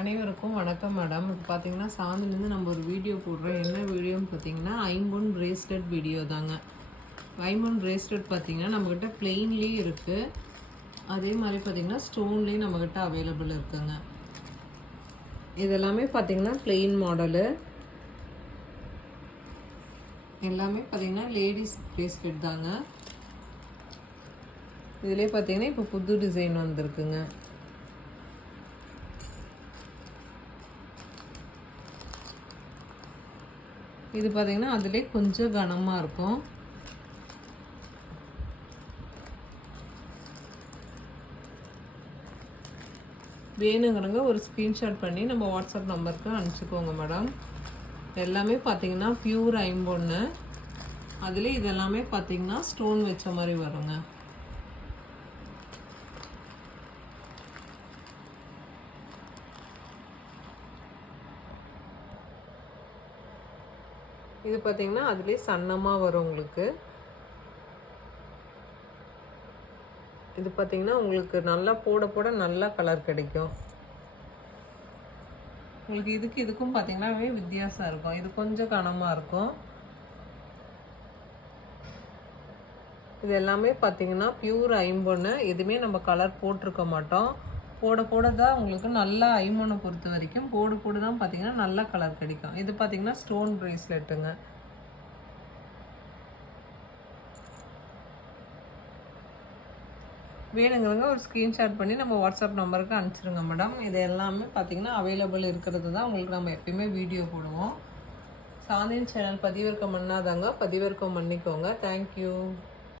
அனைவருக்கும் வணக்கம் மேடம். இப்போ பார்த்தீங்கன்னா சாந்திலேருந்து நம்ம ஒரு வீடியோ போடுறோம். என்ன வீடியோன்னு பார்த்தீங்கன்னா ஐம்பொன் பிரேஸ்லெட் வீடியோ தாங்க. ஐம்பொன் பிரேஸ்லெட் பார்த்தீங்கன்னா நம்மக்கிட்ட பிளெயின்லேயே இருக்குது, அதே மாதிரி பார்த்தீங்கன்னா ஸ்டோன்லேயும் நம்மக்கிட்ட அவைலபிள் இருக்குங்க. இதெல்லாமே பார்த்தீங்கன்னா பிளெயின் மாடலு, எல்லாமே பார்த்தீங்கன்னா லேடிஸ் பிரேஸ்லெட் தாங்க. இதிலே பார்த்தீங்கன்னா இப்போ புது டிசைன் வந்திருக்குங்க. இது பார்த்தீங்கன்னா அதிலே கொஞ்சம் கனமாக இருக்கும். வேணுங்கிறவங்க ஒரு ஸ்க்ரீன்ஷாட் பண்ணி நம்ம வாட்ஸ்அப் நம்பருக்கு அனுப்பிச்சிக்கோங்க மேடம். எல்லாமே பார்த்தீங்கன்னா பியூர் ஐம்பொன்று. அதில் இதெல்லாமே பார்த்தீங்கன்னா ஸ்டோன் வச்ச மாதிரி வருங்க. இது பார்த்தீங்கன்னா அதுலேயே சன்னமாக வரும் உங்களுக்கு. இது பார்த்தீங்கன்னா உங்களுக்கு நல்லா போட போட நல்லா கலர் கிடைக்கும். உங்களுக்கு இதுக்கும் பார்த்தீங்கன்னா வித்தியாசம் இருக்கும். இது கொஞ்சம் கனமாக இருக்கும். இது எல்லாமே பார்த்தீங்கன்னா பியூர் ஐம்பொன்று. எதுவுமே நம்ம கலர் போட்டிருக்க மாட்டோம். போட போட தான் உங்களுக்கு நல்லா ஐம்பொன்னை பொறுத்த வரைக்கும் போட போட தான் பார்த்தீங்கன்னா நல்லா கலர் கிடைக்கும். இது பார்த்தீங்கன்னா ஸ்டோன் பிரேஸ்லெட்டுங்க. வேணுங்கிறவங்க ஒரு ஸ்க்ரீன்ஷாட் பண்ணி நம்ம வாட்ஸ்அப் நம்பருக்கு அனுப்பிச்சிடுங்க மேடம். இது எல்லாமே பார்த்தீங்கன்னா அவைலபிள் இருக்கிறது தான் உங்களுக்கு நம்ம எப்பயுமே வீடியோ போடுவோம். சாந்தின் சேனல் பதிவிறக்கம் பண்ணாதாங்க, பதிவிறக்கம் பண்ணிக்கோங்க. தேங்க்யூ.